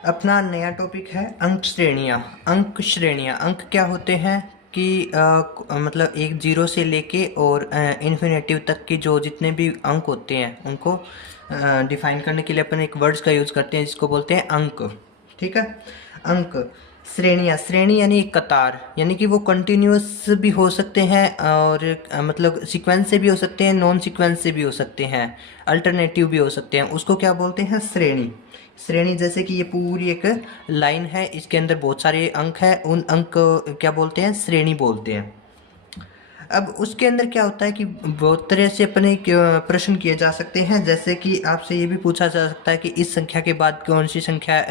अपना नया टॉपिक है अंक श्रेणियाँ। अंक श्रेणियाँ, अंक क्या होते हैं कि मतलब एक जीरो से लेके और इन्फिनेटिव तक की जो जितने भी अंक होते हैं उनको डिफाइन करने के लिए अपन एक वर्ड्स का यूज़ करते हैं जिसको बोलते हैं अंक। ठीक है। अंक श्रेणियाँ, श्रेणी यानी एक कतार, यानी कि वो कंटिन्यूअस भी हो सकते हैं और मतलब सीक्वेंस से भी हो सकते हैं, नॉन सीक्वेंस से भी हो सकते हैं, अल्टरनेटिव भी हो सकते हैं। उसको क्या बोलते हैं? श्रेणी। श्रेणी जैसे कि ये पूरी एक लाइन है, इसके अंदर बहुत सारे अंक हैं, उन अंक को क्या बोलते हैं? श्रेणी बोलते हैं। अब उसके अंदर क्या होता है कि बहुत तरह से अपने प्रश्न किए जा सकते हैं, जैसे कि आपसे ये भी पूछा जा सकता है कि इस संख्या के बाद कौन सी संख्या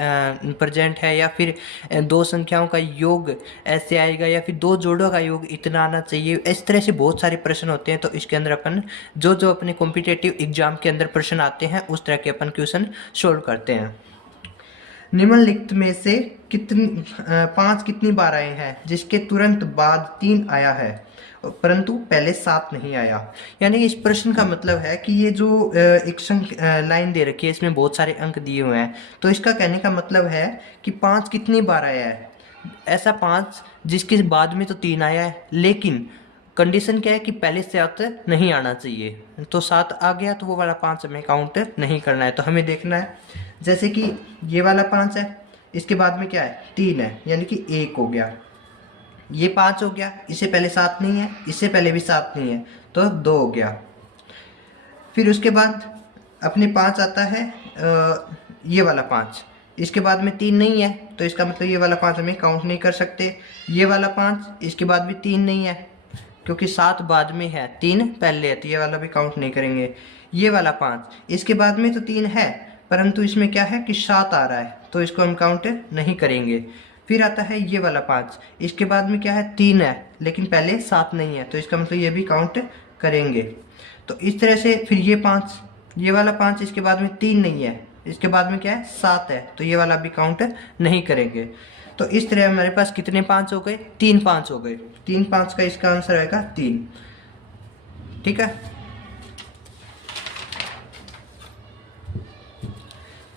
प्रेजेंट है, या फिर दो संख्याओं का योग ऐसे आएगा, या फिर दो जोड़ों का योग इतना आना चाहिए। इस तरह से बहुत सारे प्रश्न होते हैं। तो इसके अंदर अपन जो जो अपने कॉम्पिटिटिव एग्जाम के अंदर प्रश्न आते हैं उस तरह के अपन क्वेश्चन सोल्व करते हैं। निम्नलिखित में से पांच कितनी बार आए हैं जिसके तुरंत बाद तीन आया है परंतु पहले सात नहीं आया? यानी इस प्रश्न का मतलब है कि ये जो एक लाइन दे रखी है, इसमें बहुत सारे अंक दिए हुए हैं। तो इसका कहने का मतलब है कि पांच कितनी बार आया है? ऐसा पांच जिसके बाद में तो तीन आया है, लेकिन कंडीशन क्या है कि पहले सात नहीं आना चाहिए। तो सात आ गया तो वो वाला पांच हमें काउंट नहीं करना है। तो हमें देखना है, जैसे कि ये वाला पांच है, इसके बाद में क्या है? तीन है, यानी कि एक हो गया। ये पांच हो गया, इससे पहले सात नहीं है, इससे पहले भी सात नहीं है, तो दो हो गया। फिर उसके बाद अपने पांच आता है, ये वाला पांच, इसके बाद में तीन नहीं है, तो इसका मतलब ये वाला पांच हमें काउंट नहीं कर सकते। ये वाला पांच, इसके बाद भी तीन नहीं है क्योंकि सात बाद में है, तीन पहले है, तो ये वाला भी काउंट नहीं करेंगे। ये वाला पांच, इसके बाद में तो तीन है परंतु इसमें क्या है कि सात आ रहा है, तो इसको हम काउंट नहीं करेंगे। फिर आता है ये वाला पांच, इसके बाद में क्या है? तीन है, लेकिन पहले सात नहीं है, तो इसका मतलब ये भी काउंट करेंगे। तो इस तरह से फिर ये पांच, ये वाला पांच, इसके बाद में तीन नहीं है, इसके बाद में क्या है? सात है, तो ये वाला भी काउंट नहीं करेंगे। तो इस तरह हमारे पास कितने पांच हो गए? तीन पांच हो गए। तीन पांच का इसका आंसर आएगा तीन। ठीक है।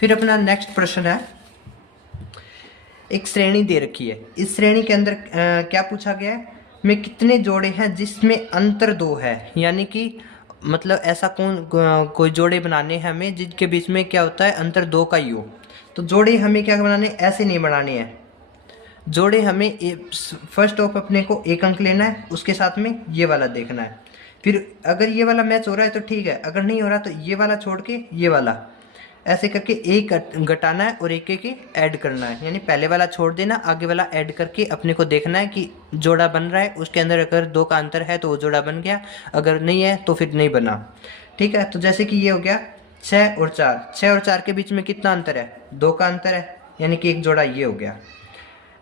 फिर अपना नेक्स्ट प्रश्न है, एक श्रेणी दे रखी है, इस श्रेणी के अंदर क्या पूछा गया है? में कितने जोड़े हैं जिसमें अंतर दो है? यानी कि मतलब ऐसा कोई जोड़े बनाने हैं हमें जिनके बीच में क्या होता है? अंतर दो का ही हो। तो जोड़े हमें क्या बनाने? ऐसे नहीं बनाने हैं। जोड़े हमें फर्स्ट ऑफ अपने को एक अंक लेना है, उसके साथ में ये वाला देखना है। फिर अगर ये वाला मैच हो रहा है तो ठीक है, अगर नहीं हो रहा तो ये वाला छोड़ के ये वाला, ऐसे करके एक घटाना है और एक एक ऐड करना है। यानी पहले वाला छोड़ देना, आगे वाला ऐड करके अपने को देखना है कि जोड़ा बन रहा है, उसके अंदर अगर दो का अंतर है तो वो जोड़ा बन गया, अगर नहीं है तो फिर नहीं बना। ठीक है। तो जैसे कि ये हो गया छः और चार, छः और चार के बीच में कितना अंतर है? दो का अंतर है, यानी कि एक जोड़ा ये हो गया।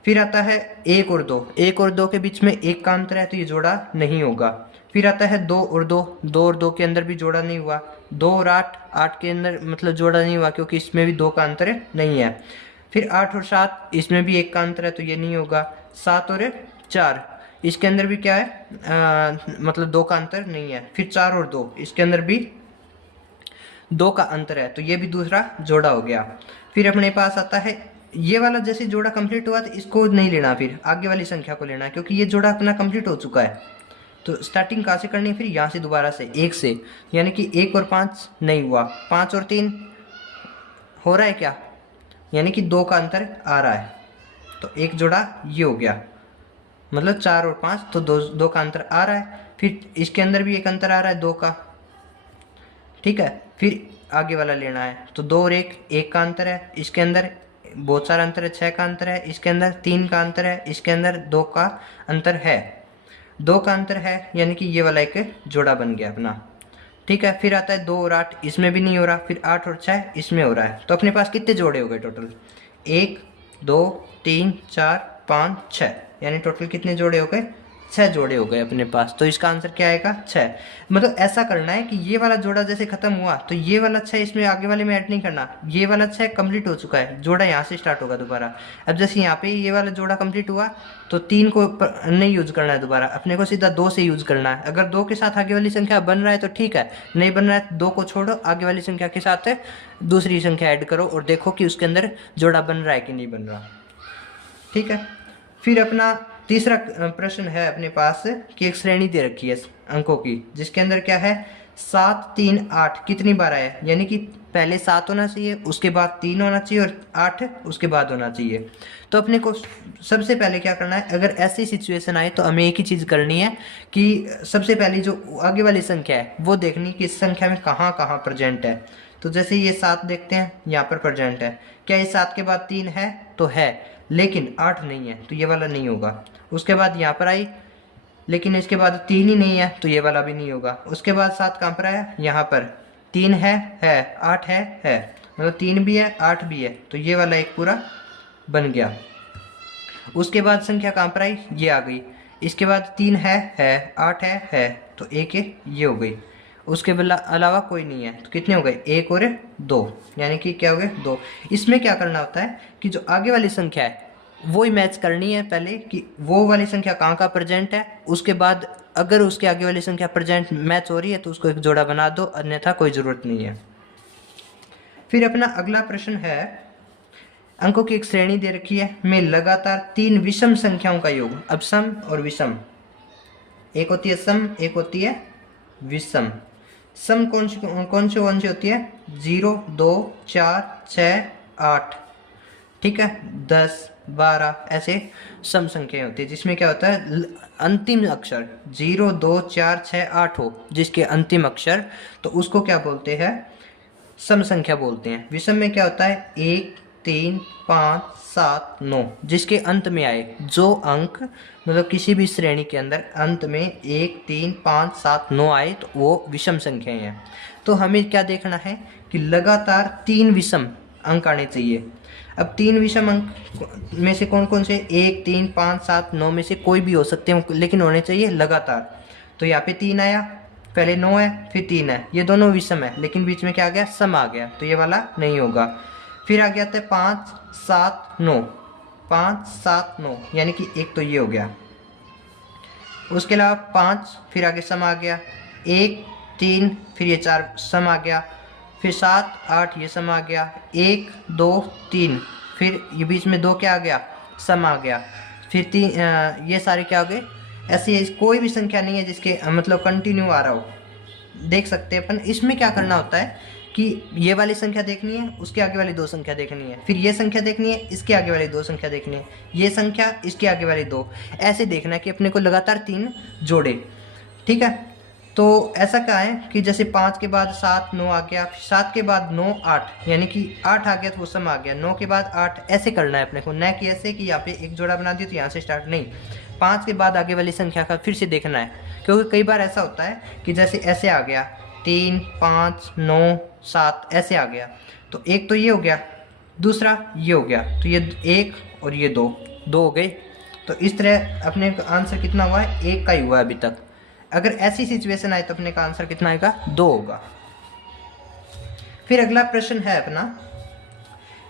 फिर आता है एक और दो, एक और दो के बीच में एक का अंतर है, तो ये जोड़ा नहीं होगा। फिर आता है दो और दो, दो और दो के अंदर भी जोड़ा नहीं हुआ। दो और आठ, आठ के अंदर मतलब जोड़ा नहीं हुआ क्योंकि इसमें भी दो का अंतर नहीं है। फिर आठ और सात, इसमें भी एक का अंतर है, तो ये नहीं होगा। सात और चार, इसके अंदर भी क्या है? मतलब दो का अंतर नहीं है। फिर चार और दो, इसके अंदर भी दो का अंतर है, तो ये भी दूसरा जोड़ा हो गया। फिर अपने पास आता है ये वाला, जैसे जोड़ा कंप्लीट हुआ तो इसको नहीं लेना, फिर आगे वाली संख्या को लेना है क्योंकि ये जोड़ा अपना कंप्लीट हो चुका है। तो स्टार्टिंग कहाँ से करनी है? फिर यहाँ से दोबारा से एक से, यानी कि एक और पाँच नहीं हुआ, पाँच और तीन हो रहा है क्या? यानी कि दो का अंतर आ रहा है, तो एक जोड़ा ये हो गया, मतलब चार और पाँच, तो दो दो का अंतर आ रहा है। फिर इसके अंदर भी एक अंतर आ रहा है दो का। ठीक है। फिर आगे वाला लेना है, तो दो और एक का अंतर है, इसके अंदर बहुत सारा अंतर है, छः का अंतर है, इसके अंदर तीन का अंतर है, इसके अंदर दो का अंतर है, दो का अंतर है, यानी कि ये वाला एक जोड़ा बन गया अपना। ठीक है। फिर आता है दो और आठ, इसमें भी नहीं हो रहा। फिर आठ और छः, इसमें हो रहा है। तो अपने पास कितने जोड़े हो गए टोटल? एक, दो, तीन, चार, पाँच, छः, यानी टोटल कितने जोड़े हो गए? 6 जोड़े हो गए अपने पास। तो इसका आंसर क्या आएगा? 6। मतलब ऐसा करना है कि ये वाला जोड़ा जैसे खत्म हुआ तो ये वाला 6 इसमें आगे वाले में ऐड नहीं करना। ये वाला 6 कंप्लीट हो चुका है, जोड़ा यहाँ से स्टार्ट होगा दोबारा। अब जैसे यहाँ पे ये वाला जोड़ा कंप्लीट हुआ तो 3 को नहीं यूज करना है दोबारा, अपने को सीधा 2 से यूज करना है। अगर 2 के साथ आगे वाली संख्या बन रहा है तो ठीक है, नहीं बन रहा है तो 2 को छोड़ो, आगे वाली संख्या के साथ दूसरी संख्या ऐड करो और देखो कि उसके अंदर जोड़ा बन रहा है कि नहीं बन रहा। ठीक है। फिर अपना तीसरा प्रश्न है अपने पास कि एक श्रेणी दे रखी है अंकों की, जिसके अंदर क्या है 7 3 8 कितनी बार आया, यानी कि पहले 7 होना चाहिए, उसके बाद 3 होना चाहिए और 8 उसके बाद होना चाहिए। तो अपने को सबसे पहले क्या करना है, अगर ऐसी सिचुएशन आए तो हमें एक ही चीज़ करनी है कि सबसे पहले जो आगे वाली संख्या है वो देखनी कि इस संख्या में कहाँ कहाँ प्रेजेंट है। तो जैसे ये 7 देखते हैं, यहाँ पर प्रेजेंट है। क्या ये 7 के बाद 3 है? तो है, लेकिन 8 नहीं है, तो ये वाला नहीं होगा। उसके बाद यहाँ पर आई, लेकिन इसके बाद 3 ही नहीं है, तो ये वाला भी नहीं होगा। उसके बाद 7 कहाँ पर आया? यहाँ पर 3 है, 8 है, मतलब 3 भी है 8 भी है, तो ये वाला एक पूरा बन गया। उसके बाद संख्या कहाँ पर आई? ये आ गई। इसके बाद 3 है 8 है, तो एक ये हो गई। उसके अलावा कोई नहीं है, तो कितने हो गए? 1 और 2, यानी कि क्या हो गए? 2। इसमें क्या करना होता है कि जो आगे वाली संख्या है वो ही मैच करनी है पहले, कि वो वाली संख्या कहाँ का प्रेजेंट है। उसके बाद अगर उसके आगे वाली संख्या प्रेजेंट मैच हो रही है तो उसको एक जोड़ा बना दो, अन्यथा कोई ज़रूरत नहीं है। फिर अपना अगला प्रश्न है, अंकों की एक श्रेणी दे रखी है में लगातार 3 विषम संख्याओं का योग। अब सम और विषम, एक होती है सम, एक होती है विषम। सम कौन सी होती है? 0 2 4 6 8, ठीक है, 10 12 ऐसे सम संख्याएं होती है, जिसमें क्या होता है अंतिम अक्षर 0 2 4 6 8 हो, जिसके अंतिम अक्षर, तो उसको क्या बोलते हैं? सम संख्या बोलते हैं। विषम में क्या होता है? 1 3 5 7 9, जिसके अंत में आए जो अंक, मतलब किसी भी श्रेणी के अंदर अंत में 1 3 5 7 9 आए तो वो विषम संख्याएं हैं। तो हमें क्या देखना है कि लगातार 3 विषम अंक आने चाहिए। अब 3 विषम अंक में से कौन कौन से? 1 3 5 7 9 में से कोई भी हो सकते हैं, लेकिन होने चाहिए लगातार। तो यहाँ पे 3 आया, पहले 9 है फिर 3 है, ये दोनों विषम है, लेकिन बीच में क्या आ गया? सम आ गया, तो ये वाला नहीं होगा। फिर आ गया था 5 7 9, 5 7 9, यानी कि एक तो ये हो गया। उसके अलावा 5, फिर आगे सम आ गया, 1 3, फिर ये 4 सम आ गया, फिर 7 8 ये सम आ गया, 1 2 3, फिर ये बीच में 2 क्या आ गया? सम आ गया, फिर 3, ये सारे क्या हो गए? ऐसी कोई भी संख्या नहीं है जिसके मतलब कंटिन्यू आ रहा हो। देख सकते हैं अपन। इसमें क्या करना होता है कि ये वाली संख्या देखनी है, उसके आगे वाली 2 संख्या देखनी है, फिर ये संख्या देखनी है, इसके आगे वाली 2 संख्या देखनी है, ये संख्या इसके आगे वाली 2, ऐसे देखना है कि अपने को लगातार 3 जोड़े। ठीक है। तो ऐसा क्या है कि जैसे 5 के बाद 7 9 आ गया, 7 के बाद 9 8, यानी कि 8 आ गया तो वो सम आ गया, 9 के बाद 8, ऐसे करना है अपने को, न कि ऐसे कि यहाँ पे एक जोड़ा बना दिया तो यहाँ से स्टार्ट नहीं। 5 के बाद आगे वाली संख्या का फिर से देखना है, क्योंकि कई बार ऐसा होता है कि जैसे ऐसे आ गया 3 5 9 7 ऐसे आ गया, तो एक तो ये हो गया, दूसरा ये हो गया, तो ये 1 और ये 2 हो गए। तो इस तरह अपने आंसर कितना हुआ है? 1 का ही हुआ है अभी तक। अगर ऐसी सिचुएशन आए तो अपने का आंसर कितना आएगा? 2 होगा। फिर अगला प्रश्न है अपना,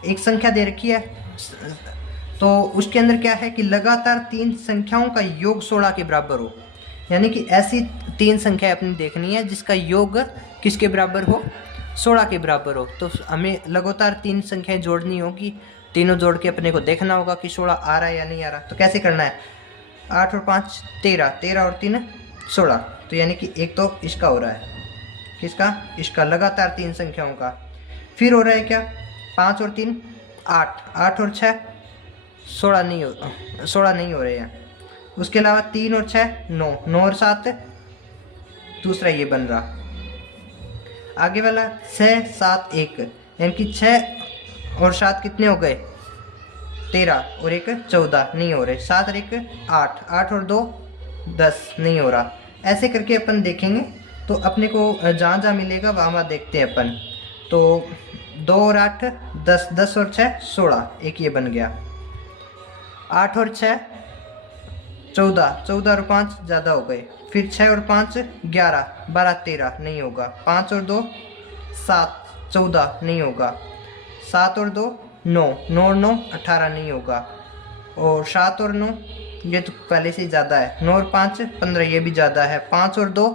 एक संख्या दे रखी है, तो उसके अंदर क्या है कि लगातार 3 संख्याओं का योग 16 के बराबर हो, यानी कि ऐसी 3 संख्या अपनी देखनी है जिसका योग किसके बराबर हो? 16 के बराबर हो। तो हमें लगातार 3 संख्याएं जोड़नी होगी, तीनों जोड़ के अपने को देखना होगा कि 16 आ रहा है या नहीं आ रहा। तो कैसे करना है? 8 और 5 13, 13 और 3 16, तो यानी कि एक तो इसका हो रहा है, किसका? इसका, लगातार 3 संख्याओं का। फिर हो रहा है क्या? 5 और 3 8, 8 और 6 16 नहीं हो रहे हैं। उसके अलावा 3 और 6 9, 9 और 7 दूसरा ये बन रहा। आगे वाला 6 7 1, यानी कि 6 और 7 कितने हो गए? 13 और 1 14, नहीं हो रहे। 7 और 1 8, 8 और 2 10, नहीं हो रहा। ऐसे करके अपन देखेंगे तो अपने को जहाँ जहाँ मिलेगा वहाँ देखते हैं अपन। तो 2 और 8 10, 10 और 6 16, एक ये बन गया। 8 और 6 14, 14 और 5 ज़्यादा हो गए। फिर 6 और 5 11, 12 13 नहीं होगा। 5 और 2 7, 14 नहीं होगा। 7 और 2 9, 9 और 9 18 नहीं होगा। और 7 और 9 ये तो पहले से ज़्यादा है। 9 और 5 15 ये भी ज़्यादा है। 5 और 2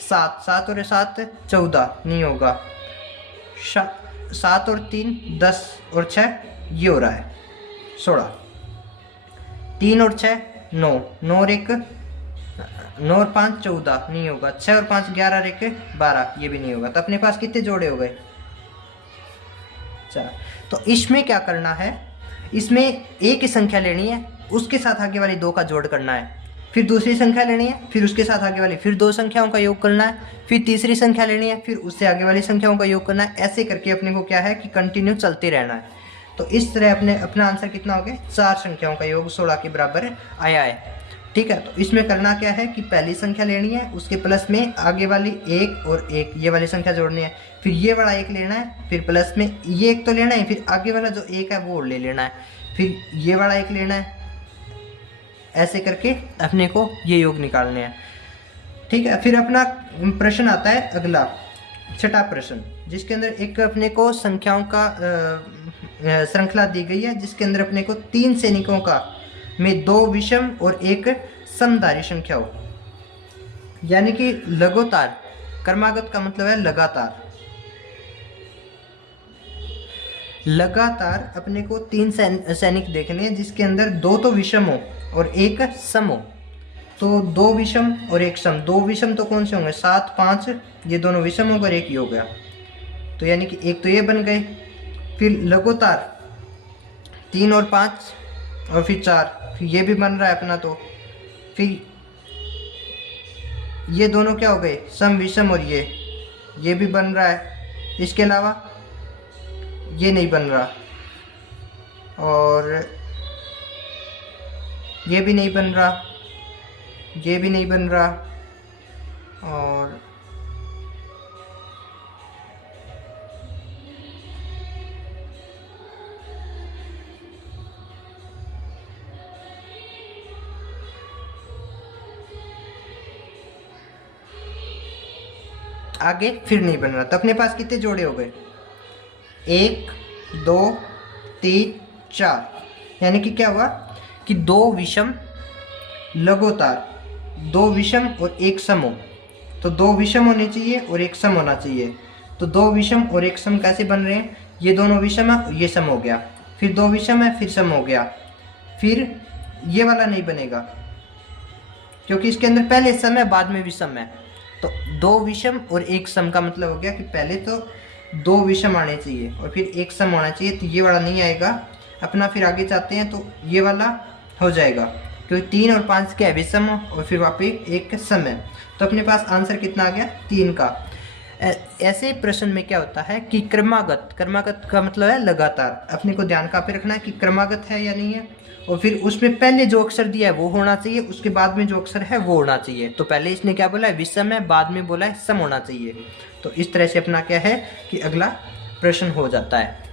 7, 7 और 7 14 नहीं होगा। 7 और 3 10 और 6 ये हो रहा है 16। 3 और 6 9, 9 और 1 9 और 5 14 नहीं होगा। 6 और 5 11 और 1 12 ये भी नहीं होगा। तो अपने पास कितने जोड़े हो गए? 4। तो इसमें क्या करना है, इसमें एक ही संख्या लेनी है, उसके साथ आगे वाली 2 का जोड़ करना है। फिर दूसरी संख्या लेनी है, फिर उसके साथ आगे वाली फिर 2 संख्याओं का योग करना है। फिर तीसरी संख्या लेनी है, फिर उससे आगे वाली संख्याओं का योग करना है। ऐसे करके अपने को क्या है कि कंटिन्यू चलते रहना है। तो इस तरह अपना आंसर कितना हो गया? 4 संख्याओं का योग 16 के बराबर आया है। ठीक है, तो इसमें करना क्या है कि पहली संख्या लेनी है, उसके प्लस में आगे वाली 1 और 1 ये वाली संख्या जोड़नी है। फिर ये वाला 1 लेना है, फिर प्लस में ये 1 तो लेना है, फिर आगे वाला जो 1 है वो ले लेना है, फिर ये वाला 1 लेना है। ऐसे करके अपने को ये योग निकालने हैं। ठीक है, फिर अपना प्रश्न आता है अगला, छठा प्रश्न, जिसके अंदर एक अपने को संख्याओं का श्रृंखला दी गई है, जिसके अंदर अपने को 3 सैनिकों का में 2 विषम और 1 समधारी संख्या हो, यानी कि लगातार। क्रमागत का मतलब है लगातार। लगातार अपने को 3 सैनिक देखने हैं, जिसके अंदर 2 तो विषम हो और 1 सम हो। तो 2 विषम और 1 सम। 2 विषम तो कौन से होंगे? 7 5 ये दोनों विषम होकर 1 ही हो गया। तो यानी कि एक तो ये बन गए। फिर लगातार 3 और 5 और फिर 4, फिर ये भी बन रहा है अपना। तो फिर ये दोनों क्या हो गए? सम विषम। और ये भी बन रहा है। इसके अलावा ये नहीं बन रहा और ये भी नहीं बन रहा, ये भी नहीं बन रहा और आगे फिर नहीं बन रहा। तो अपने पास कितने जोड़े हो गए? 1 2 3 4। यानी कि क्या हुआ कि 2 विषम लगातार, 2 विषम और 1 सम हो। तो 2 विषम होने चाहिए और 1 सम होना चाहिए। तो 2 विषम और 1 सम कैसे बन रहे हैं? ये दोनों विषम है, ये सम हो गया। फिर 2 विषम है, फिर सम हो गया। फिर ये वाला नहीं बनेगा क्योंकि इसके अंदर पहले सम है, बाद में विषम है। तो 2 विषम और 1 सम का मतलब हो गया कि पहले तो 2 विषम आने चाहिए और फिर 1 सम होना चाहिए। तो ये वाला नहीं आएगा अपना। फिर आगे चाहते हैं तो ये वाला हो जाएगा क्योंकि 3 और 5 क्या है? विषम हो और फिर वापस 1 सम है। तो अपने पास आंसर कितना आ गया? 3 का। ऐसे प्रश्न में क्या होता है कि क्रमागत, क्रमागत का मतलब है लगातार। अपने को ध्यान कहाँ पे रखना है कि क्रमागत है या नहीं है, और फिर उसमें पहले जो अक्षर दिया है वो होना चाहिए, उसके बाद में जो अक्षर है वो होना चाहिए। तो पहले इसने क्या बोला है? विषम है, बाद में बोला है सम होना चाहिए। तो इस तरह से अपना क्या है कि अगला प्रश्न हो जाता है।